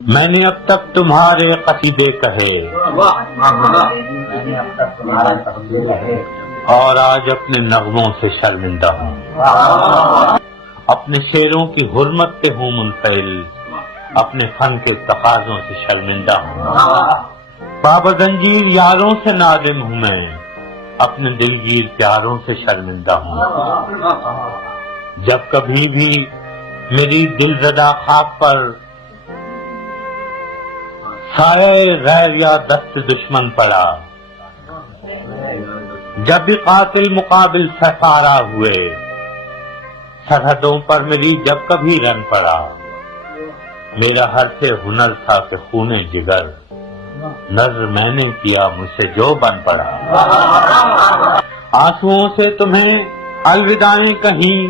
میں نے اب تک تمہارے قصیدے کہے اور آج اپنے نغموں سے شرمندہ ہوں، اپنے شعروں کی حرمت پہ ہوں منفعل، اپنے فن کے تقاضوں سے شرمندہ ہوں، بابا زنجیر یاروں سے نادم ہوں، میں اپنے دلگیر پیاروں سے شرمندہ ہوں۔ جب کبھی بھی میری دل زدہ خاک پر سایہ غیر یا دست دشمن پڑا، جب بھی قاتل مقابل سفارا ہوئے، سرحدوں پر میری جب کبھی رن پڑا، میرا ہر سے ہنر تھا کہ خون جگر نظر میں نے کیا مجھ سے جو بن پڑا۔ آنسوؤں سے تمہیں الوداعیں کہیں،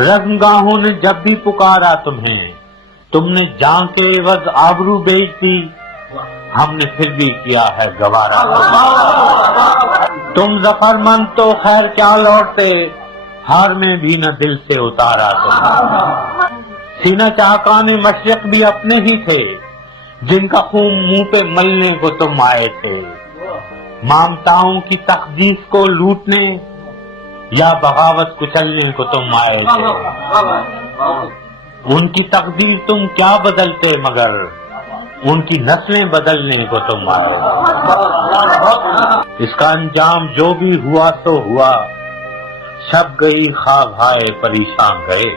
رزمگاہوں نے جب بھی پکارا تمہیں، تم نے جان کے عوض آبرو بیچ دی، ہم نے پھر بھی کیا ہے گوارا۔ تم ظفر مند تو خیر کیا لوٹتے، ہار میں بھی نہ دل سے اتارا تم۔ سینہ چاکان مشرق بھی اپنے ہی تھے، جن کا خون منہ پہ ملنے کو تم آئے تھے، مامتاؤں کی تقدیس کو لوٹنے یا بغاوت کچلنے کو تم آئے تھے۔ ان کی تقدیر تم کیا بدلتے، مگر ان کی نسلیں بدلنے کو تم آئے۔ اس کا انجام جو بھی ہوا تو ہوا، شب گئی خواب آئے پریشان گئے۔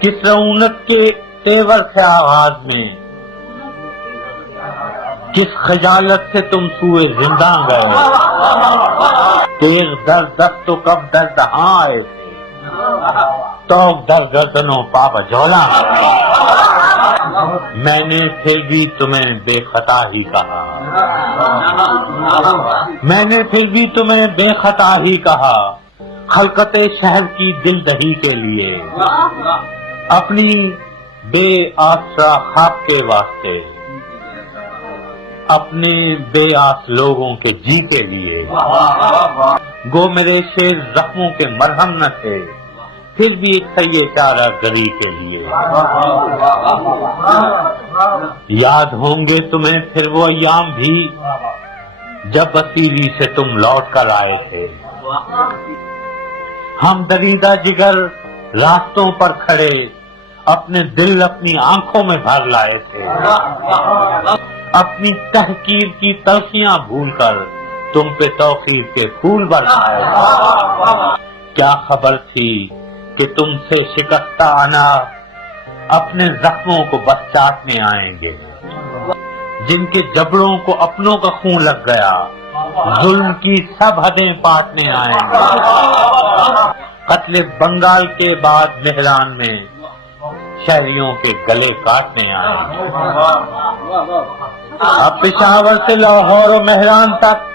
کس رعونت کے تیور سے آغاز میں، کس خجالت سے تم سوئے زندہ گئے، تیغ در دست تو کب درد ہاں آئے تھے، توق در گردنوں پا بجولا۔ میں نے پھر بھی تمہیں بے خطا ہی کہا، میں نے پھر بھی تمہیں بے خطا ہی کہا، خلقت شہر کی دل دہی کے لیے، اپنی بے آسرا خواب کے واسطے، اپنے بے آس لوگوں کے جی کے لیے۔ گو میرے شعر زخموں کے مرہم نہ تھے، پھر بھی ایک سیے چارہ گری کے لیے۔ یاد ہوں گے تمہیں پھر وہ ایام بھی، جب اسیری سے تم لوٹ کر آئے تھے، ہم دریدہ جگر راستوں پر کھڑے، اپنے دل اپنی آنکھوں میں بھر لائے تھے، اپنی تحقیر کی تلخیاں بھول کر تم پہ توقیر کے پھول برسائے تھے۔ کیا خبر تھی کہ تم سے شکستہ انا اپنے زخموں کو بس چاٹنے آئیں گے، جن کے جبڑوں کو اپنوں کا خون لگ گیا، ظلم کی سب حدیں پاٹنے آئیں گے۔ قتل بنگال کے بعد مہران میں شہریوں کے گلے کاٹنے آئیں گے۔ اب پشاور سے لاہور و مہران تک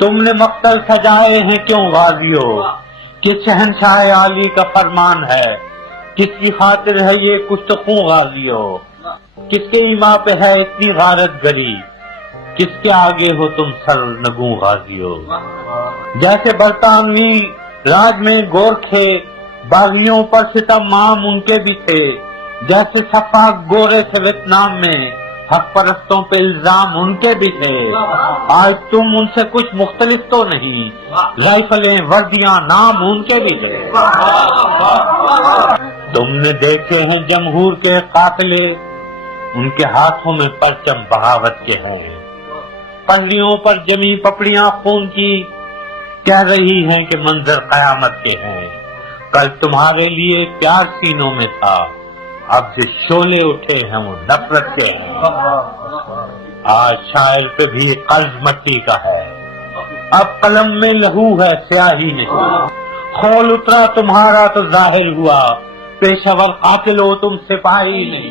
تم نے مقتل سجائے ہیں کیوں غازیوں، کس شہنشاہ عالی کا فرمان ہے، کس کی خاطر ہے یہ کچھ تو خون غازیوں، کس کے ایما پہ ہے اتنی غارت گری، کس کے آگے ہو تم سر نگوں غازیوں۔ جیسے برطانوی راج میں گورکھے باغیوں پر ستم عام ان کے بھی تھے، جیسے سفاک گورے تھے ویتنام میں حق پرستوں پہ الزام ان کے بھی تھے، آج تم ان سے کچھ مختلف تو نہیں، رائفلیں وردیاں نام ان کے بھی تھے۔ تم نے دیکھے ہیں جمہور کے قافلے، ان کے ہاتھوں میں پرچم بغاوت کے ہیں، پنڈلیوں پر جمی پپڑیاں خون کی کہہ رہی ہیں کہ منظر قیامت کے ہیں۔ کل تمہارے لیے پیار سینوں میں تھا، اب جو شعلے اٹھے ہیں وہ نفرت کے ہیں۔ آج شاعر پہ بھی قرض مٹی کا ہے، اب قلم میں لہو ہے سیاہی نہیں، خول اترا تمہارا تو ظاہر ہوا، پیشہ ور قاتل ہو تم سپاہی نہیں۔